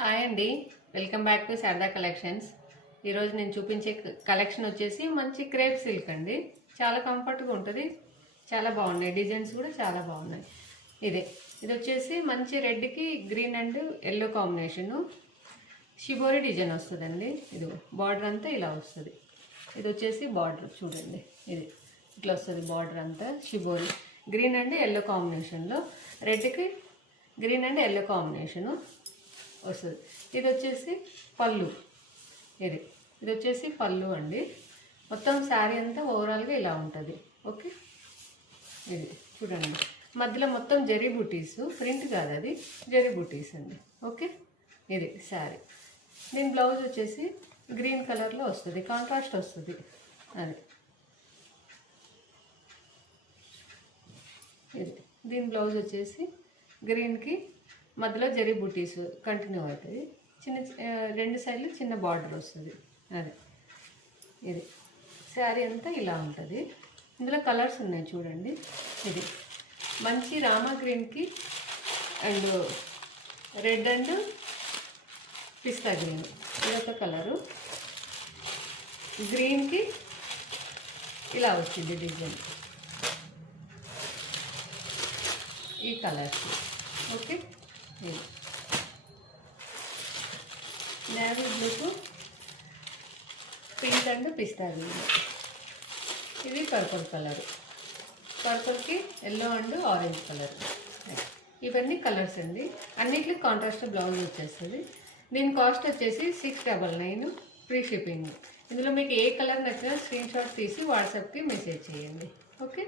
Hi అండి, welcome back to Sharada collections. ఈరోజు నేను చూపించే కలెక్షన్ వచ్చేసి మంచి క్రేప్ సిల్క్ అండి. చాలా కంఫర్ట్గా ఉంటుంది, చాలా బాగున్నాయి. డిజైన్స్ కూడా చాలా బాగున్నాయి. ఇది వచ్చేసి మంచి రెడ్కి green and yellow combination shibori design వస్తుందండి. ఇది బార్డర్ అంతా ఇలా వస్తుంది. ఇది వచ్చేసి బార్డర్ చూడండి, ఇది ఇట్లా వస్తుంది. బార్డర్ అంతా షిబోరి గ్రీన్ అండ్ ఎల్లో కాంబినేషన్లో, రెడ్కి గ్రీన్ అండ్ ఎల్లో కాంబినేషను వస్తుంది. ఇది వచ్చేసి పళ్ళు, ఇది వచ్చేసి పళ్ళు అండి. మొత్తం శారీ అంతా ఓవరాల్గా ఇలా ఉంటుంది. ఓకే, ఇది చూడండి, మధ్యలో మొత్తం జరీ బుటీస్, ప్రింట్ కాదు అది, జరీ బుటీస్ అండి. ఓకే, ఇది శారీ. దీని బ్లౌజ్ వచ్చేసి గ్రీన్ కలర్లో వస్తుంది, కాంట్రాస్ట్ వస్తుంది. అది ఇది దీని బ్లౌజ్ వచ్చేసి గ్రీన్కి మధ్యలో జరీ బుటీస్ కంటిన్యూ అవుతుంది. రెండు సైడ్లు చిన్న బార్డర్ వస్తుంది. అది ఇది శారీ అంతా ఇలా ఉంటుంది. ఇందులో కలర్స్ ఉన్నాయి చూడండి. ఇది మంచి రామా గ్రీన్కి అండ్ రెడ్ అండ్ పిస్తా గ్రీన్, ఇదొక కలరు. గ్రీన్కి ఇలా వచ్చింది డిజైన్, ఈ కలర్స్. ఓకే, నేవీ బ్లూకు పింక్ అండ్ పిస్తా గ్రీన్. ఇది పర్పుల్ కలర్, పర్పుల్కి ఎల్లో అండ్ ఆరెంజ్ కలర్. ఇవన్నీ కలర్స్ అండి. అన్నిటికీ కాంట్రాస్ట్ బ్లౌజ్ వచ్చేస్తుంది. దీని కాస్ట్ వచ్చేసి 699 ఫ్రీ షిప్పింగ్. ఇందులో మీకు ఏ కలర్ నచ్చినా స్క్రీన్ షాట్ తీసి వాట్సాప్కి మెసేజ్ చేయండి. ఓకే.